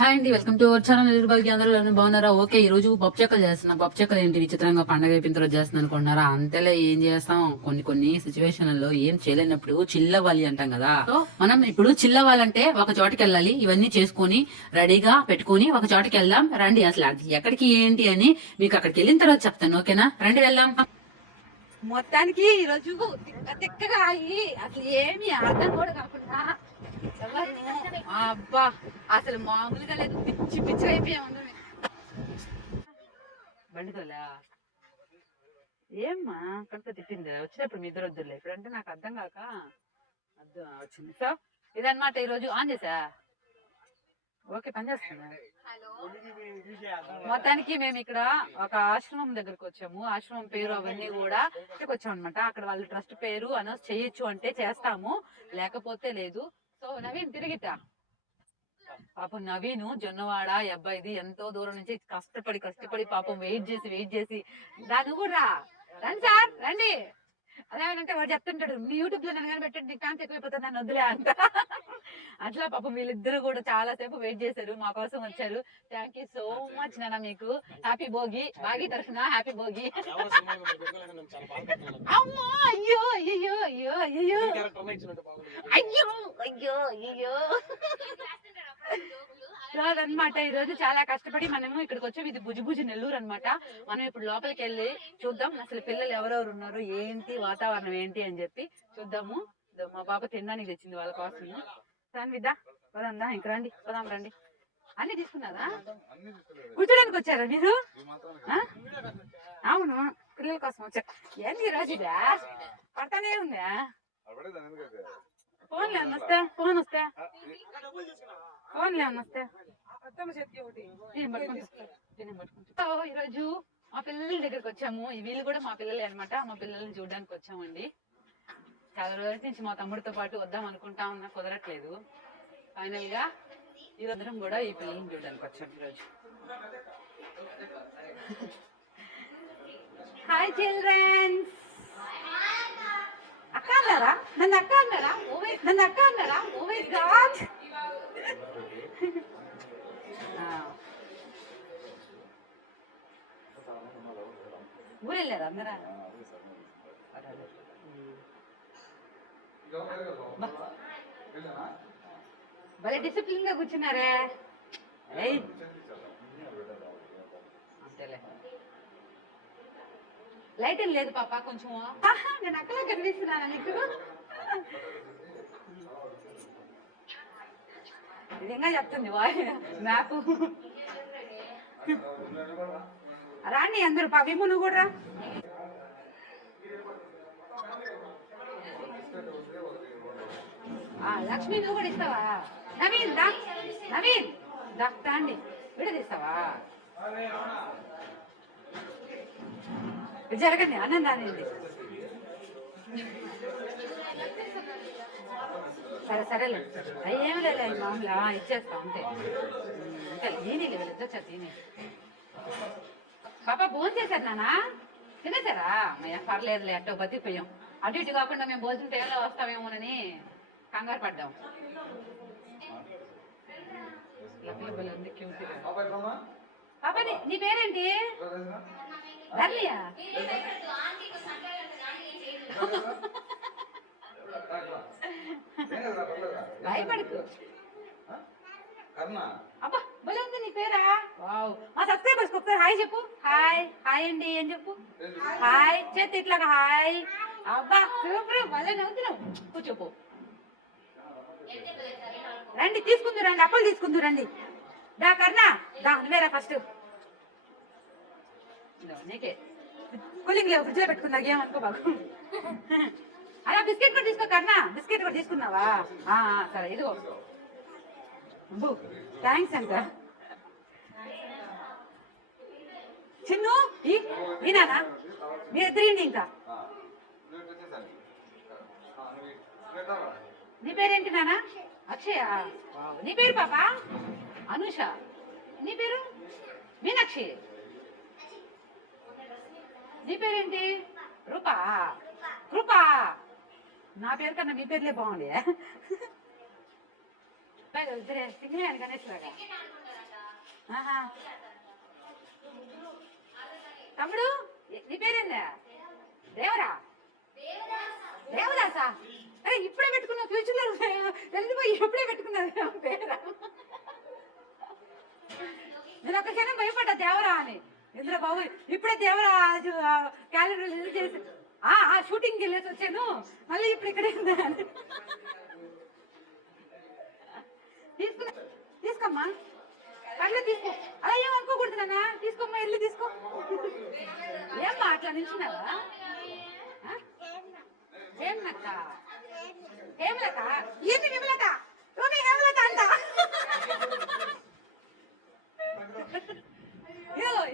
Hi అండి welcome to our channel. అందరూ బాగున్నారా? ఓకే ఈ రోజు పప్పు చెక్కలు చేస్తున్నా. పప్పు చెక్కలు ఏంటి? విచిత్రంగా పండగ అయిపోయిన తర్వాత చేస్తున్నాను అనుకుంటున్నారా? అంతేలే ఏం చేస్తాం? కొన్ని కొన్ని సిచ్యువేషన్లలో ఏం చేయలేనప్పుడు చిల్లవ్వాలి అంటాం కదా. మనం ఇప్పుడు చిల్లవ్వాలంటే ఒక చోటుకి వెళ్ళాలి. ఇవన్నీ చేసుకొని రెడీగా పెట్టుకొని ఒక చోటుకి వెళ్దాం. రండి అసలు అది ఎక్కడికి ఏంటి అని మీకు అక్కడికి వెళ్ళిన తర్వాత చెప్తాను. ఓకేనా? రండి వెళ్దాం. మొత్తానికి ఈరోజు తిక్క తిక్కగా అసలు ఏమి అర్థం కూడా కాకుండా అబ్బా అసలు మామూలుగా లేదు. పిచ్చి పిచ్చి అయిపోయా అందరం. బండితోలా? ఏమ్మా అక్కడితో తిట్టింది? వచ్చినప్పుడు మీ ఇద్దరు వద్దులే. ఇప్పుడంటే నాకు అర్థం కాక అర్థం వచ్చింది. సో ఇదన్నమాట ఈరోజు ఆన్ చేసా? ఓకే పని చేస్తున్నా. మొత్తానికి మేము ఇక్కడ ఒక ఆశ్రమం దగ్గరకు వచ్చాము. ఆశ్రమం పేరు అవన్నీ కూడా ఇక్కడికి వచ్చాం అనమాట అక్కడ వాళ్ళు ట్రస్ట్ పేరు అనౌన్స్ చేయొచ్చు అంటే చేస్తాము. లేకపోతే లేదు. సో నవీన్ తిరిగిట్రా. పాపం నవీను జొన్నవాడ అబ్బాయిది ఎంతో దూరం నుంచి కష్టపడి కష్టపడి పాపం వెయిట్ చేసి వెయిట్ చేసి దాని కూడా రండి సార్ రండి. అదేమంటే వాడు చెప్తుంటాడు మీ యూట్యూబ్లో నన్ను కానీ పెట్టండి నీకు ఫ్యాన్స్ ఎక్కువైపోతుంది నన్ను వదిలే అంట. అట్లా పాపం వీళ్ళిద్దరు కూడా చాలా సేపు వెయిట్ చేశారు మా కోసం వచ్చారు. థ్యాంక్ యూ సో మచ్ నాన్న మీకు. హ్యాపీ భోగి. బాగి తరఫున హ్యాపీ భోగి అమ్మా అయ్యో అయ్యో అయ్యో అయ్యో అయ్యో అయ్యో అదనమాట ఈ రోజు చాలా కష్టపడి మనము ఇక్కడికి వచ్చాం. ఇది భుజుభుజు నెల్లూరు అన్నమాట. మనం ఇప్పుడు లోపలికి వెళ్ళి చూద్దాం అసలు పిల్లలు ఎవరెవరు ఉన్నారు ఏంటి వాతావరణం ఏంటి అని చెప్పి చూద్దాము. మా బాబు తినడానికి తెచ్చింది వాళ్ళ కోసం దాని విద్దా పదందా ఇంక రండి పదాం రండి. అన్ని తీసుకున్నారా? కూర్చోడానికి వచ్చారా మీరు? ఆ? అవును పిల్లల కోసం వచ్చారు ఏంది ఈ రోజు ఇదా? పడతానే ఉందా? ఫోన్లే అన్న వస్తే ఫోన్ వస్తే. ఫోన్లే అన్న వస్తే ఈరోజు మా పిల్లల దగ్గరికి వచ్చాము. ఈ వీళ్ళు కూడా మా పిల్లలే అన్నమాట. మా పిల్లల్ని చూడడానికి వచ్చామండి. చాలా రోజుల నుంచి మా తమ్ముడితో పాటు వద్దాం అనుకుంటా ఉన్నా కుదరట్లేదు. ఫైనల్గా ఈ రోజు కూడా ఈ పిల్లల్ని చూడడానికి వచ్చాం ఈరోజు. హాయ్ చిల్డ్రన్స్ అక్క అన్నారా? నన్ను అక్క అన్నారా? నన్ను అక్క అన్నారా? ఓ మై గాడ్ ఊరు వెళ్ళారా? అందరా? భలే డిసిప్లిన్గా కూర్చున్నారే. అంతేలే. లైట్ ఏం లేదు పాప కొంచెం నేను అక్కలా కనిపిస్తున్నానా నీకు నిజంగా చెప్తుంది వాయ్ మ్యాప్ రాండి అందరు పవిము నువ్వు కూడా రా. లక్ష్మి నువ్వు కూడా ఇస్తావా? నవీన్ దా. నవీన్. దా అండి విడదీస్తావా జరగండి అన్నం రానింది సరే సరేలే. అవి ఏమి లేదు అవి మామూలుగా ఇచ్చేస్తా అంతే. అంతే. దీని వీళ్ళిద్దరు దీని పాప భోజనం చేశారు నానా తినేసారా అమ్మయ్య పర్లేదులే అట్టో బతికిపోయాం. అటు ఇటు కాకుండా మేము భోజనం టైంలో వస్తామేమోనని కంగారు పడ్డాం. లబ్బులు భలే ఉంది cute గా. పాప నీ- నీ పేరేంటి ధర్లియా భయపడకు. అబ్బా భలే ఉంది నీ పేరా? వావ్. మా సబ్స్క్రైబర్స్ ఒకసారి హాయ్ చెప్పు. హాయ్. హాయ్ అండి ఏం చెప్పు? హాయ్. చేతి ఇట్లాగా హాయ్. అబ్బా సూపర్. భలే నవ్వుతున్నావు. కూర్చోపు. రండి తీసుకుందు రండి అప్పలు తీసుకుందు రండి. దా కర్ణా. దా నువ్వేరా ఫస్ట్. నీకే. కూలింగ్ లేవు ఫ్రిడ్జ్లో పెట్టుకున్నా ఏమనుకో బాబు అలా బిస్కెట్ కూడా తీసుకో కర్ణా. బిస్కెట్ కూడా తీసుకున్నావా? ఆ, సరే ఇదిగో. థ్యాంక్స్ అంట. చిన్ను ఈ ఈ నాన్న ఇంకా? నీ పేరేంటి నానా? అక్షయ. నీ పేరు పాప? అనుష. నీ పేరు? మీనాక్షి. నీ పేరేంటి? రూపా. కృపా నా పేరు కన్నా మీ పేర్లే బాగుంది సింగిల్ అని ఆహా. తమ్ముడు నీ పేరేందా? దేవరా? దేవదాసా? అరే ఇప్పుడే పెట్టుకున్నావు ఫ్యూచర్లో వెళ్ళిపోయి ఇప్పుడే పెట్టుకున్నావు పేరా? నేను ఒక క్షణం భయపడ్డా దేవరా అని. ఇంద్ర బాబు ఇప్పుడే దేవరా క్యాలెండర్ చేసి ఆ ఆ షూటింగ్ వెళ్ళేసి వచ్చాను. మళ్ళీ ఇప్పుడు ఇక్కడే. తీసుకున్నా తీసుకోమ్మా. పర్లేదు తీసుకో. అలా ఏం అనుకోకూడదు నాన్న. తీసుకోమ్మా వెళ్ళి తీసుకో. ఏమ్మా అట్లా నిల్చున్నావా? ఆ? హేమలత. హేమలత. ఏంది విమలత? నువ్వు హేమలత అంట?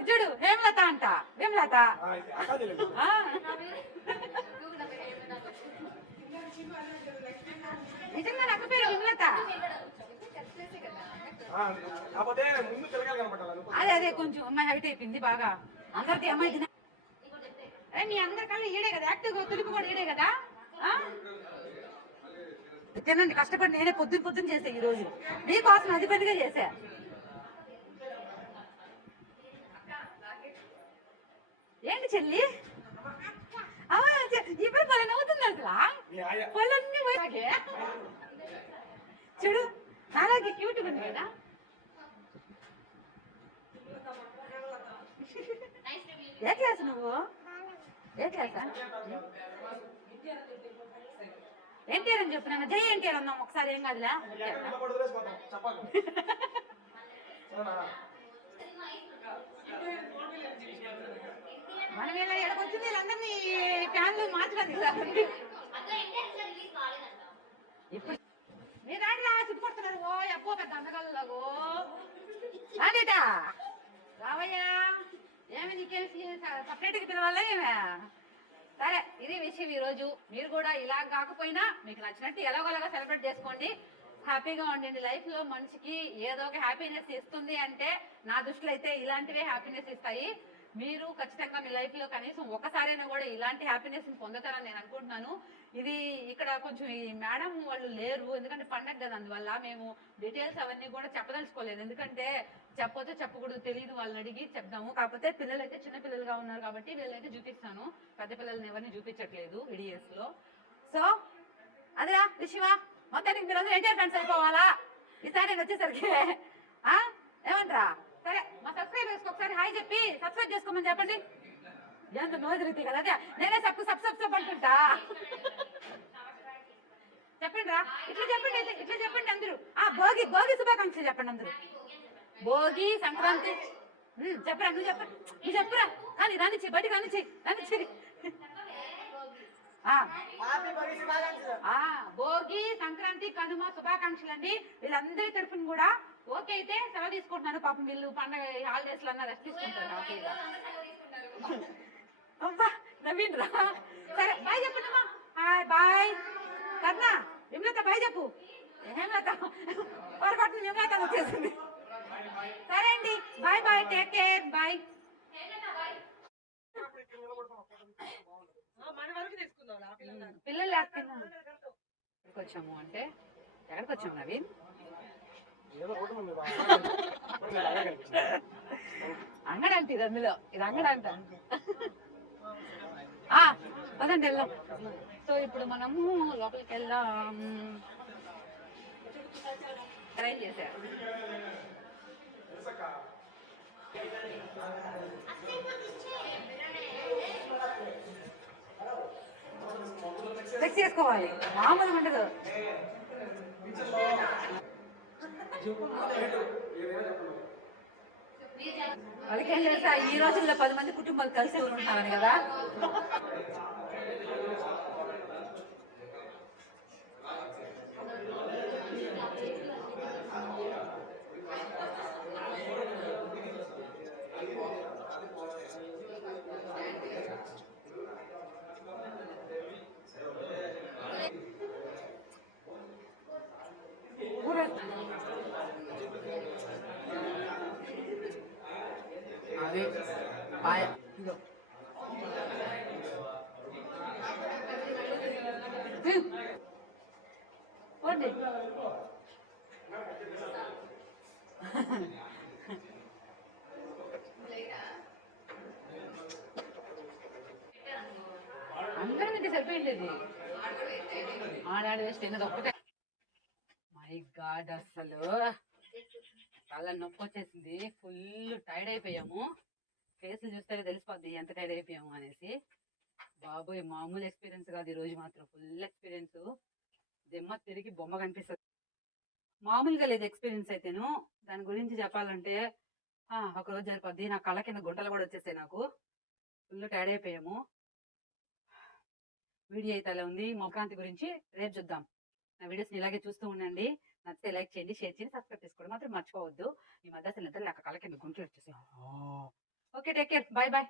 చూడు హేమలత అంట. విమలత. ఆ. నిజంగా నాకు పేరు విమలత. అదే అదే కొంచెం అమ్మాయి హైట్ అయిపోయింది బాగా. అందరికి అమ్మాయి మీ అందరి కళ్ళు ఈడే కదా యాక్టివ్ తులుపు కూడా ఈడే కదా? తినండి కష్టపడి నేనే పొద్దున పొద్దున చేసా ఈ రోజు. మీకోసం అది పనిగా చేసా. ఏంటి చెల్లి? ఇప్పుడు నవ్వుతుంది అసలు పళ్ళన్నీ పోయాకే చూడు అలాగే క్యూట్ ఉంది కదా. ఏ క్లాస్ నువ్వు? ఏ క్లాస్? ఎన్టీఆర్ అని చెప్పు జై ఎన్టీఆర్ అన్నాం ఒకసారి ఏం కాదులా? మనం ఇలా ఎడకొచ్చింది వీళ్ళందరినీ ఫ్యాన్లు మార్చడానికి ఇప్పుడు మీరు రాండి రా ఓ అబ్బో పెద్ద అందగలలాగో రాండిట రావయ్యా. ఏమి నీకేసి సపరేట్గా పిలవాలా ఏమే? సరే ఇది విషయం ఈరోజు. మీరు కూడా ఇలా కాకపోయినా మీకు నచ్చినట్టు ఎలాగోలాగా సెలబ్రేట్ చేసుకోండి. హ్యాపీగా ఉండండి. లైఫ్లో మనిషికి ఏదో ఒక హ్యాపీనెస్ ఇస్తుంది అంటే నా దృష్టిలో అయితే ఇలాంటివే హ్యాపీనెస్ ఇస్తాయి. మీరు ఖచ్చితంగా మీ లైఫ్లో కనీసం ఒకసారైనా కూడా ఇలాంటి హ్యాపీనెస్ పొందుతారని నేను అనుకుంటున్నాను. ఇది ఇక్కడ కొంచెం ఈ మేడం వాళ్ళు లేరు. ఎందుకంటే పండగ కదా అందువల్ల మేము డీటెయిల్స్ అవన్నీ కూడా చెప్పదలుచుకోలేదు. ఎందుకంటే చెప్పొచ్చో చెప్పకూడదు తెలియదు వాళ్ళని అడిగి చెప్దాము. కాకపోతే పిల్లలు అయితే చిన్న పిల్లలుగా ఉన్నారు కాబట్టి వీళ్ళైతే చూపిస్తాను. పెద్ద పిల్లల్ని ఎవరిని చూపించట్లేదు వీడియోస్లో. సో అదిరా విషయమా? మొత్తానికి మీరు అందరూ ఫ్రెండ్స్ అయిపోవాలా? ఈసారి నేను వచ్చేసరికి ఏమంటారా? సరే మా చెప్పి సబ్స్క్రైబ్ చేసుకోమని చెప్పండి. ఎంత నోరు తిరుగుతాయి కదా అదే. నేనే సబ్ సబ్ సబ్ సబ్ అంటుంటా. చెప్పండి రా ఇట్లా చెప్పండి అయితే, ఇట్లా చెప్పండి అందరూ. ఆ భోగి భోగి శుభాకాంక్షలు చెప్పండి అందరూ. భోగి సంక్రాంతి. చెప్పరా నువ్వు చెప్ప నువ్వు చెప్పురా. కానీ రానిచ్చి బయటికి రానిచ్చి రానిచ్చి భోగి సంక్రాంతి కనుమ శుభాకాంక్షలు అండి వీళ్ళందరి తరఫున కూడా ఓకే అయితే సెలవు తీసుకుంటున్నాను పాపం వీళ్ళు పండగ హాలిడేస్లో అన్న రెస్ట్ తీసుకుంటారు. అబ్బా నవీన్ రా. సరే బాయ్ చెప్పండి అమ్మా hi bye. Karna Vimalatha bye చెప్పు. హేమలత పొరపాటున విమలత వచ్చేసింది. సరే అండి bye bye take care bye మన వరకు తీసుకుందాం ఆ పిల్లలు లేకపోయినా ఎక్కడికి వచ్చాము అంటే ఎక్కడికి వచ్చాము నవీన్? ఏదో ఒకటి ఇది అందులో. ఇది అంగడంట. ఆ, పదండి వెళ్దాం. సో ఇప్పుడు మనము లోపలికి వెళ్దాం. ట్రై చేశారు. చెక్ చేసుకోవాలి. మామూలు ఉండదు. వాళ్ళకేం తెలుసా? ఈ రోజుల్లో పది మంది కుటుంబాలు కలిసి ఉంటున్నారని కదా? పాయ పోండి అందరం ఇది సరిపోయింది. ఇది ఆడాడు వేస్తే ఒక్కటే. మై గాడ్ అస్సలు చాలా నొప్పి వచ్చేసింది. ఫుల్ టైర్డ్ అయిపోయాము. ఫేస్లు చూస్తే తెలిసిపోద్ది ఎంత టైర్డ్ అయిపోయాము అనేసి. బాబోయ్ మామూలు ఎక్స్పీరియన్స్ కాదు ఈ రోజు మాత్రం. ఫుల్ ఎక్స్పీరియన్స్ దిమ్మ తిరిగి బొమ్మ కనిపిస్తుంది. మామూలుగా లేదు ఎక్స్పీరియన్స్ అయితేను. దాని గురించి చెప్పాలంటే ఒక రోజు సరిపోద్ది నా కళ్ళ కింద గుంటలు కూడా వచ్చేసాయి నాకు. ఫుల్ టైడ్ అయిపోయాము. వీడియో అయితే అలా ఉంది. మొక్రాంతి గురించి రేపు చూద్దాం. నా వీడియోస్ ఇలాగే చూస్తూ ఉండండి. నచ్చితే లైక్ చేయండి షేర్ చేయండి సబ్స్క్రైబ్ చేసుకోవడం మాత్రం మర్చిపోవద్దు. ఈ మధ్య అసలు ఇద్దరు లేక కళ్ళ కింద గుంటలు వచ్చేసాయి. Okay take care bye bye